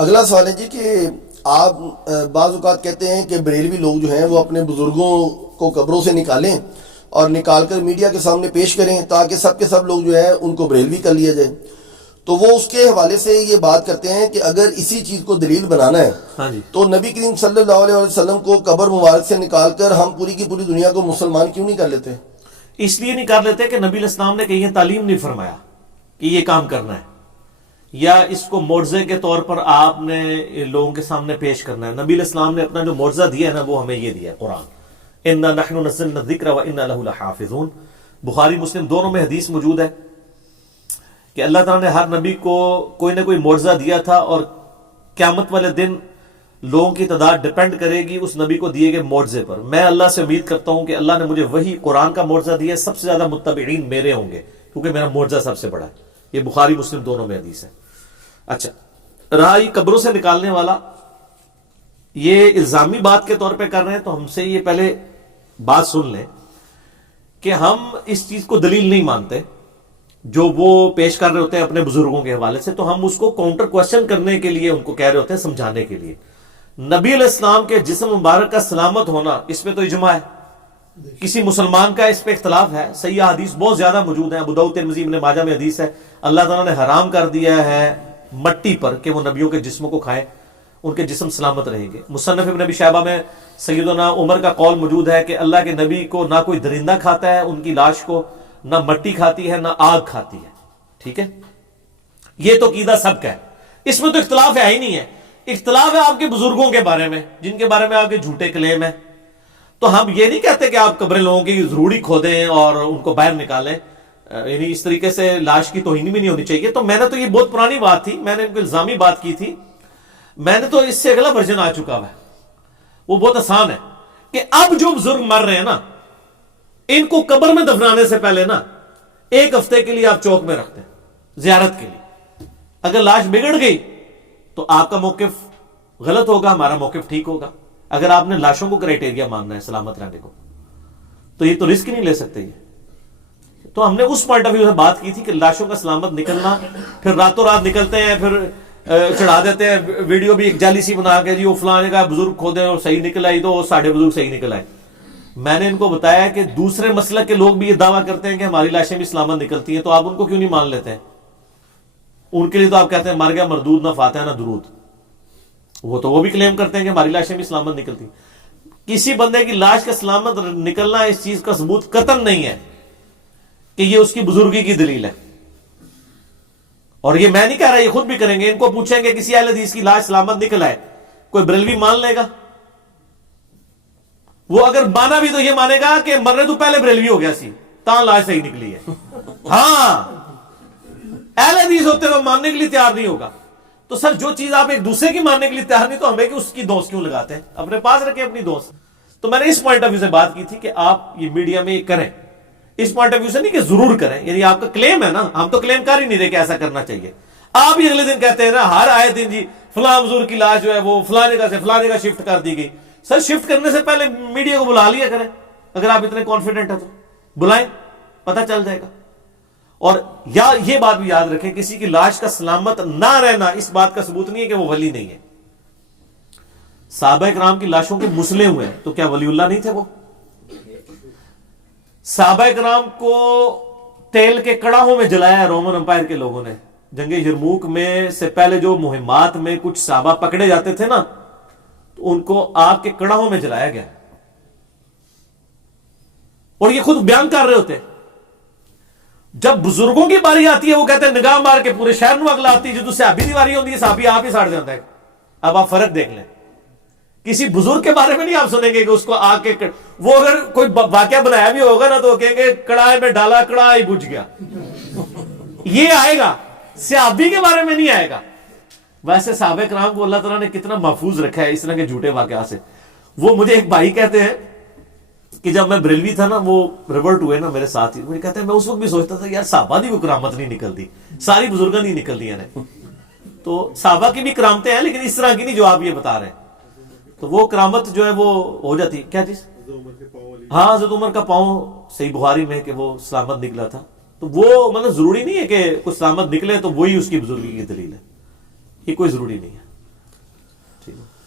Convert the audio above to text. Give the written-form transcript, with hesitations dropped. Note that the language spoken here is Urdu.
اگلا سوال ہے جی کہ آپ بعض اوقات کہتے ہیں کہ بریلوی لوگ جو ہیں وہ اپنے بزرگوں کو قبروں سے نکالیں اور نکال کر میڈیا کے سامنے پیش کریں تاکہ سب کے سب لوگ جو ہے ان کو بریلوی کر لیا جائے. تو وہ اس کے حوالے سے یہ بات کرتے ہیں کہ اگر اسی چیز کو دلیل بنانا ہے تو نبی کریم صلی اللہ علیہ وسلم کو قبر مبارک سے نکال کر ہم پوری کی پوری دنیا کو مسلمان کیوں نہیں کر لیتے؟ اس لیے نہیں کر لیتے کہ نبی علیہ السلام نے کہیں تعلیم نہیں فرمایا کہ یہ کام کرنا ہے، یا اس کو معجزے کے طور پر آپ نے لوگوں کے سامنے پیش کرنا ہے. نبی علیہ السلام نے اپنا جو معجزہ دیا ہے نا وہ ہمیں یہ دیا ہے قرآن. اِنَّا نَحْنُ نَزَّلْنَا الذِّكْرَ وَإِنَّا لَهُ لَحَافِظُونَ. بخاری مسلم دونوں میں حدیث موجود ہے کہ اللہ تعالیٰ نے ہر نبی کو کوئی نہ کوئی معجزہ دیا تھا، اور قیامت والے دن لوگوں کی تعداد ڈیپینڈ کرے گی اس نبی کو دیے گئے معجزے پر. میں اللہ سے امید کرتا ہوں کہ اللہ نے مجھے وہی قرآن کا معجزہ دیا ہے، سب سے زیادہ متبعین میرے ہوں گے کیونکہ میرا معجزہ سب سے بڑا ہے. یہ بخاری مسلم دونوں میں حدیث ہے. اچھا، رہا یہ قبروں سے نکالنے والا، یہ الزامی بات کے طور پہ کر رہے ہیں، تو ہم سے یہ پہلے بات سن لیں کہ ہم اس چیز کو دلیل نہیں مانتے جو وہ پیش کر رہے ہوتے ہیں اپنے بزرگوں کے حوالے سے. تو ہم اس کو کاؤنٹر کوشچن کرنے کے لیے ان کو کہہ رہے ہوتے ہیں، سمجھانے کے لیے. نبی علیہ السلام کے جسم مبارک کا سلامت ہونا، اس پہ تو اجماع ہے، کسی مسلمان کا اس پہ اختلاف ہے. صحیح حدیث بہت زیادہ موجود ہیں. ابو داؤد ترمذی ابن ماجہ میں حدیث ہے، اللہ تعالیٰ نے حرام کر دیا ہے مٹی پر کہ وہ نبیوں کے جسموں کو کھائیں، ان کے جسم سلامت رہیں گے. مصنف ابن ابی شیبہ میں سیدنا عمر کا قول موجود ہے کہ اللہ کے نبی کو نہ کوئی درندہ کھاتا ہے، ان کی لاش کو نہ مٹی کھاتی ہے نہ آگ کھاتی ہے. ٹھیک ہے، یہ تو عقیدہ سب کا ہے، اس میں تو اختلاف ہے ہی نہیں ہے. اختلاف ہے آپ کے بزرگوں کے بارے میں جن کے بارے میں آپ کے جھوٹے کلیم ہیں. تو ہم یہ نہیں کہتے کہ آپ قبریں لوگوں کی ضروری کھودیں اور ان کو باہر نکالیں، یعنی اس طریقے سے لاش کی توہین بھی نہیں ہونی چاہیے. تو میں نے تو یہ بہت پرانی بات تھی، میں نے ان کو الزامی بات کی تھی. میں نے تو اس سے اگلا ورژن آ چکا ہے، وہ بہت آسان ہے کہ اب جو بزرگ مر رہے ہیں نا، ان کو قبر میں دفنانے سے پہلے نا 1 ہفتے کے لیے آپ چوک میں رکھتے ہیں زیارت کے لیے. اگر لاش بگڑ گئی تو آپ کا موقف غلط ہوگا، ہمارا موقف ٹھیک ہوگا. اگر آپ نے لاشوں کو کرائٹیریا ماننا ہے سلامت رہنے کو، تو یہ تو رسک نہیں لے سکتے. یہ تو ہم نے اس پوائنٹ آف ویو سے بات کی تھی کہ لاشوں کا سلامت نکلنا، پھر راتوں رات نکلتے ہیں، پھر چڑھا دیتے ہیں ویڈیو بھی ایک جعلی سی بنا کے، جی وہ فلانے کا بزرگ کھودے اور صحیح نکل آئی تو ساڑھے بزرگ صحیح نکل آئے. میں نے ان کو بتایا کہ دوسرے مسلک کے لوگ بھی یہ دعویٰ کرتے ہیں کہ ہماری لاشیں بھی سلامت نکلتی ہیں، تو آپ ان کو کیوں نہیں مان لیتے ہیں؟ ان کے لیے تو آپ کہتے ہیں مر گیا مردود، نہ فاتحہ نہ درود. وہ بھی کلیم کرتے ہیں کہ ہماری لاشیں بھی سلامت نکلتی. کسی بندے کی لاش کا سلامت نکلنا اس چیز کا ثبوت قطعاً نہیں ہے کہ یہ اس کی بزرگی کی دلیل ہے. اور یہ میں نہیں کہہ رہا، یہ خود بھی کریں گے. ان کو پوچھیں گے کسی اہل حدیث کی لاش سلامت نکل آئے، کوئی بریلوی مان لے گا؟ وہ اگر مانا بھی تو یہ مانے گا کہ مرنے تو پہلے بریلوی ہو گیا سی تاں لاش صحیح نکلی ہے. ہاں، اہل حدیث ہوتے وہ ماننے کے لیے تیار نہیں ہوگا. تو سر جو چیز آپ ایک دوسرے کی ماننے کے لیے تیار نہیں، تو ہمیں کہ اس کی دوست کیوں لگاتے ہیں؟ اپنے پاس رکھیں اپنی دوست. تو میں نے اس پوائنٹ آف ویو سے بات کی تھی کہ آپ یہ میڈیا میں یہ کریں، اس پوائنٹ آف ویو سے نہیں کہ ضرور کریں. یعنی آپ کا کلیم ہے نا، ہم تو کلیم کر ہی نہیں رہے کہ ایسا کرنا چاہیے. آپ ہی اگلے دن کہتے ہیں نا ہر آئے دن جی فلاں بزرگ کی لاش جو ہے وہ فلانے کا سے فلانے کا شفٹ کر دی گئی. سر شفٹ کرنے سے پہلے میڈیا کو بلا لیا کریں، اگر آپ اتنے کانفیڈنٹ ہیں تو بلائیں، پتہ چل جائے گا. اور یا یہ بات بھی یاد رکھیں، کسی کی لاش کا سلامت نہ رہنا اس بات کا ثبوت نہیں ہے کہ وہ ولی نہیں ہے. صحابہ کرام کی لاشوں کے مسلے ہوئے ہیں تو کیا ولی اللہ نہیں تھے وہ؟ صحابہ کرام کو تیل کے کڑاہوں میں جلایا رومن امپائر کے لوگوں نے. جنگ یرموک میں سے پہلے جو مہمات میں کچھ صحابہ پکڑے جاتے تھے نا، تو ان کو آگ کے کڑاہوں میں جلایا گیا. اور یہ خود بیان کر رہے ہوتے ہیں. جب بزرگوں کی باری آتی ہے وہ کہتے ہیں نگاہ مار کے پورے شہر میں اگلا آتی ہے، جو صحابی دی واری ہوتی ہے صحابی آپ ہی ساڑ جاتا ہے. اب آپ فرق دیکھ لیں، کسی بزرگ کے بارے میں نہیں آپ سنیں گے کہ اس کو آگ کے وہ اگر کوئی واقعہ بنایا بھی ہوگا نا تو کہیں گے کڑاہے میں ڈالا کڑاہی بجھ گیا. یہ آئے گا، صحابی کے بارے میں نہیں آئے گا. ویسے صحابہ کرام کو اللہ تعالیٰ نے کتنا محفوظ رکھا ہے اس طرح کے جھوٹے واقعات سے. وہ مجھے ایک بھائی کہتے ہیں کہ جب میں بریلوی تھا نا، وہ ریورٹ ہوئے نا میرے ساتھ ہی، مجھے کہتے ہیں میں اس وقت بھی سوچتا تھا یار صحابہ دی کوئی کرامت نہیں نکلتی، ساری بزرگاں نہیں نکلتی ہیں. تو صحابہ کی بھی کرامتیں ہیں لیکن اس طرح کی نہیں جو آپ یہ بتا رہے ہیں. تو وہ کرامت جو ہے وہ ہو جاتی. کیا چیز؟ ہاں، حضرت عمر کا پاؤں صحیح بخاری میں کہ وہ سلامت نکلا تھا. تو وہ مطلب ضروری نہیں ہے کہ کچھ سلامت نکلے تو وہی اس کی بزرگی کی دلیل ہے، یہ کوئی ضروری نہیں ہے. ٹھیک ہے.